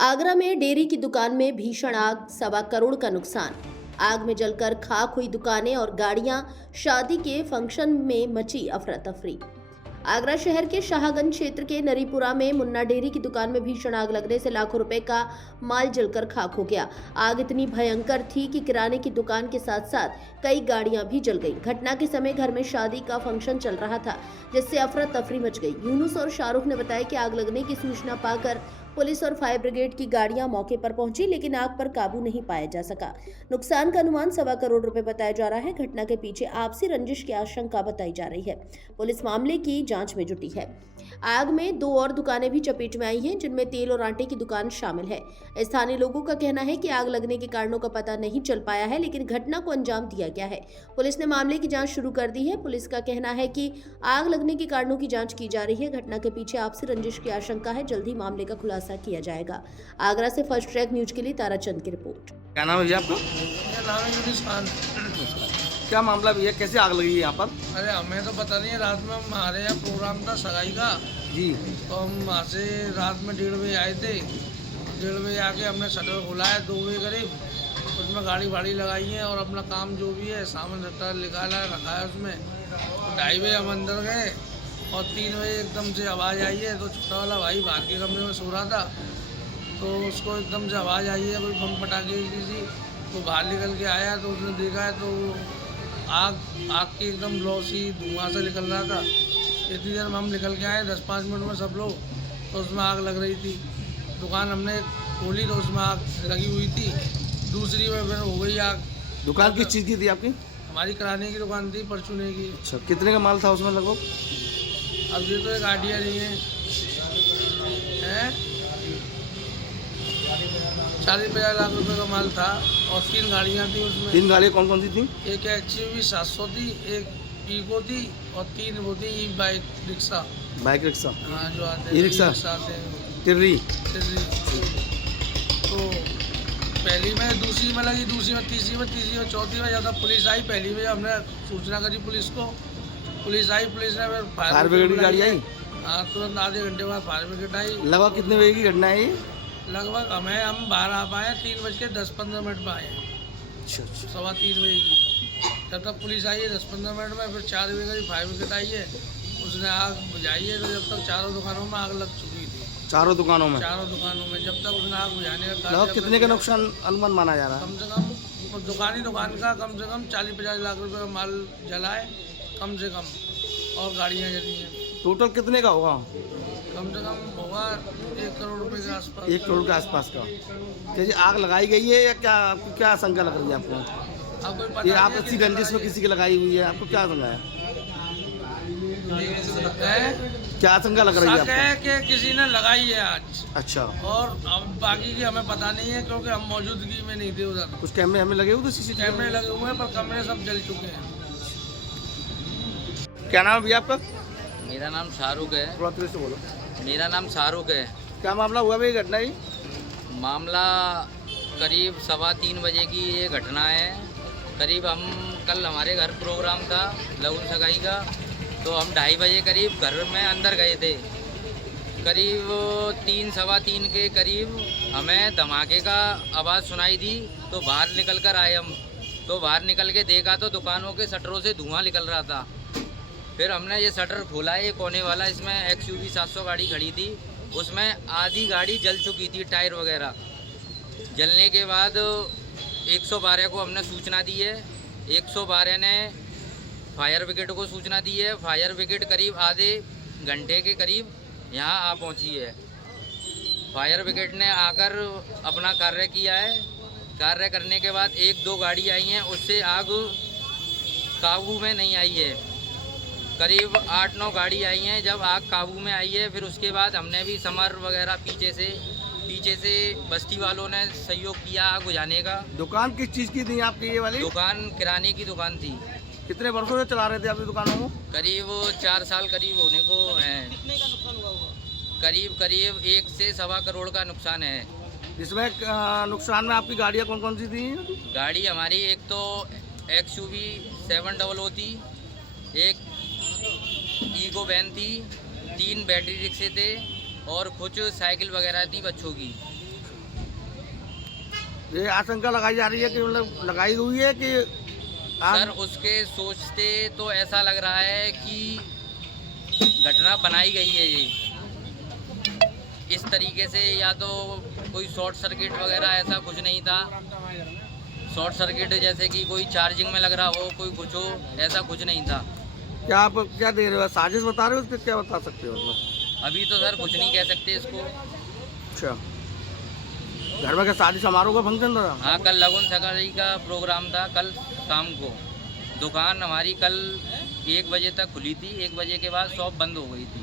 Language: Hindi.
आगरा में डेयरी की दुकान में भीषण आग, 1.25 करोड़ का नुकसान। आग में जलकर खाक हुई दुकानें और गाड़ियां। शादी के फंक्शन में मची अफरा तफरी। आगरा शहर के शाहगंज क्षेत्र के नरीपुरा में मुन्ना डेयरी की दुकान में भीषण आग लगने से लाखों रुपए का माल जलकर खाक हो गया। आग इतनी भयंकर थी कि किराने की दुकान के साथ साथ कई गाड़ियां भी जल गईं। घटना के समय घर में शादी का फंक्शन चल रहा था, जिससे अफरा तफरी मच गई। यूनुस और शाहरुख ने बताया कि आग लगने की सूचना पाकर पुलिस और फायर ब्रिगेड की गाड़ियां मौके पर पहुंची, लेकिन आग पर काबू नहीं पाया जा सका। नुकसान का अनुमान 1.25 करोड़ रुपए बताया जा रहा है। घटना के पीछे आपसी रंजिश की आशंका बताई जा रही है। पुलिस मामले की जांच में जुटी है। आग में 2 और दुकानें भी चपेट में आई हैं, जिनमें तेल और आटे की दुकान शामिल है। स्थानीय लोगों का कहना है कि आग लगने के कारणों का पता नहीं चल पाया है, लेकिन घटना को अंजाम दिया गया है। पुलिस ने मामले की जांच शुरू कर दी है। पुलिस का कहना है कि आग लगने के कारणों की जांच की जा रही है। घटना के पीछे आपसी रंजिश की आशंका है। जल्द ही मामले का खुलासा किया जाएगा। आगरा से फर्स्ट ट्रैक न्यूज के लिए ताराचंद की रिपोर्ट। क्या नाम है भैया आपका? मेरा नाम है यूनुस खान। क्या मामला भैया, कैसे आग लगी है यहाँ पर? अरे हमें तो पता नहीं है। रात में हमारे यहाँ प्रोग्राम था सगाई का, जी। तो हम वहाँ से रात में 1:30 बजे आए थे। 1:30 बजे आके हमने शटर खोला है 2 बजे करीब। उसमें गाड़ी वाड़ी लगाई है और अपना काम जो भी है सामान रखा निकाला रखा है उसमें। 2:30 बजे हम अंदर गए और 3 बजे एकदम से आवाज़ आई है। तो छोटा वाला भाई बाहर के कमरे में सो रहा था, तो उसको एकदम से आवाज़ आई है कोई बम पटाखे की थी। तो बाहर निकल के आया तो उसने देखा है तो आग की एकदम लौसी धुआं से निकल रहा था। इतनी देर में हम निकल के आए 10-5 मिनट में सब लोग, तो उसमें आग लग रही थी। दुकान हमने खोली तो उसमें आग लगी हुई थी। दूसरी में फिर हो गई आग। दुकान किस चीज़ की थी आपकी? हमारी किराने की दुकान थी, परचूने की। अच्छा, कितने का माल था उसमें लगभग? अब ये तो एक आइडिया नहीं है, 40-50 लाख रुपए का माल था और 3 गाड़ियाँ थी उसमें। 3 गाड़ियाँ कौन कौन सी थी? एक XUV 700 थी, एक ईको थी और 3 वो थी बाइक रिक्शा। Bike rickshaw? हाँ, जो आते हैं ई-रिक्शा? आते हैं। टिर्री? तो पहली में, दूसरी में लगी, दूसरी में, तीसरी में, चौथी में ज़्यादा पुलिस आई। पहली में हमने सूचना करी पुलिस को, पुलिस आई। पुलिस ने फिर फायर ब्रिगेड की गाड़ी आई? हाँ, तुरंत आधे घंटे बाद फायर ब्रिगेड आई। लगभग कितने बजे की घटना है ये? लगभग हम बाहर आ पाए 3:10-15 मिनट में आए हैं। अच्छा अच्छा। 3:15 बजे की। जब तक पुलिस आई है 10-15 मिनट में, फिर 4 बजे करीब फायर ब्रिगेड आई है, उसने आग बुझाई है। तो जब तक चारों दुकानों में आग लग चुकी थी। चारों दुकानों में? चारों दुकानों में जब तक उसने आग बुझाने का लगभग कितने का नुकसान अनुमान माना जा रहा है? कम से कम दुकान का कम से कम 40-50 लाख रुपए का माल जला है कम से कम, और गाड़ियाँ जली हैं। टोटल कितने का होगा? कम से कम होगा 1 करोड़ रुपए के आसपास। 1 करोड़ के आसपास का। कैसे आग लगाई गई है या क्या, आपको क्या आशंका लग रही है आपको? अब कोई पता ये नहीं आप है इसी कि रंजिश में किसी की लगाई हुई है, आपको क्या आशंका है? क्या आशंका लग रही है शक है आपको? कि किसी ने लगाई है आज, अच्छा। और अब बाकी की हमें पता नहीं है क्योंकि हम मौजूदगी में नहीं थे उधर। कुछ कैमरे हमें लगे हुए थे? CCTV कैमरे लगे हुए हैं पर कमरे सब जल चुके हैं। क्या नाम है भैया आपका? मेरा नाम शाहरुख है। थोड़ा तेज से बोलो। मेरा नाम शाहरुख है। क्या मामला हुआ भाई घटना ही? मामला करीब 3:15 बजे की ये घटना है। करीब कल हमारे घर प्रोग्राम था लगन सगाई का, तो हम 2:30 बजे करीब घर में अंदर गए थे। करीब 3-3:15 के करीब हमें धमाके का आवाज़ सुनाई दी, तो बाहर निकल कर आए हम। तो बाहर निकल के देखा तो दुकानों के शटरों से धुआं निकल रहा था। फिर हमने ये शटर खोला है, ये कोने वाला, इसमें XUV 700 गाड़ी खड़ी थी। उसमें आधी गाड़ी जल चुकी थी, टायर वगैरह। जलने के बाद 112 को हमने सूचना दी है। 112 ने फायर ब्रिगेड को सूचना दी है। फायर ब्रिगेड करीब आधे घंटे के करीब यहाँ आ पहुँची है। फायर ब्रिगेड ने आकर अपना कार्य किया है। कार्य करने के बाद 1-2 गाड़ी आई हैं, उससे आग काबू में नहीं आई है। करीब 8-9 गाड़ी आई हैं। जब आग काबू में आई है, फिर उसके बाद हमने भी समर वगैरह पीछे से बस्ती वालों ने सहयोग किया आग बुझाने का। दुकान किस चीज़ की थी आपकी ये वाली? दुकान किराने की दुकान थी। कितने वर्षों से चला रहे थे आपकी दुकानों को? करीब 4 साल करीब होने को हैं। कितने का नुकसान हुआ होगा? करीब 1 से 1.25 करोड़ का नुकसान है। इसमें नुकसान में आपकी गाड़ियाँ कौन कौन सी थी? गाड़ी हमारी एक तो XUV 700 थी, एक ईको वैन थी, 3 बैटरी रिक्शे थे और कुछ साइकिल वगैरह थी बच्चों की। ये आशंका लगाई जा रही है कि मतलब लगाई हुई है कि सर उसके सोचते तो ऐसा लग रहा है कि घटना बनाई गई है ये इस तरीके से, या तो कोई शॉर्ट सर्किट वगैरह ऐसा कुछ नहीं था। शॉर्ट सर्किट जैसे कि कोई चार्जिंग में लग रहा हो, कोई कुछ हो, ऐसा कुछ नहीं था। क्या आप क्या दे रहे हो, साजिश बता रहे हो, उसके क्या बता सकते हो मतलब? अभी तो सर कुछ नहीं कह सकते इसको। अच्छा, घर में क्या शादी समारोह का फंक्शन था? हाँ, कल लगन सगाई का प्रोग्राम था कल शाम को। दुकान हमारी कल 1 बजे तक खुली थी, 1 बजे के बाद शॉप बंद हो गई थी।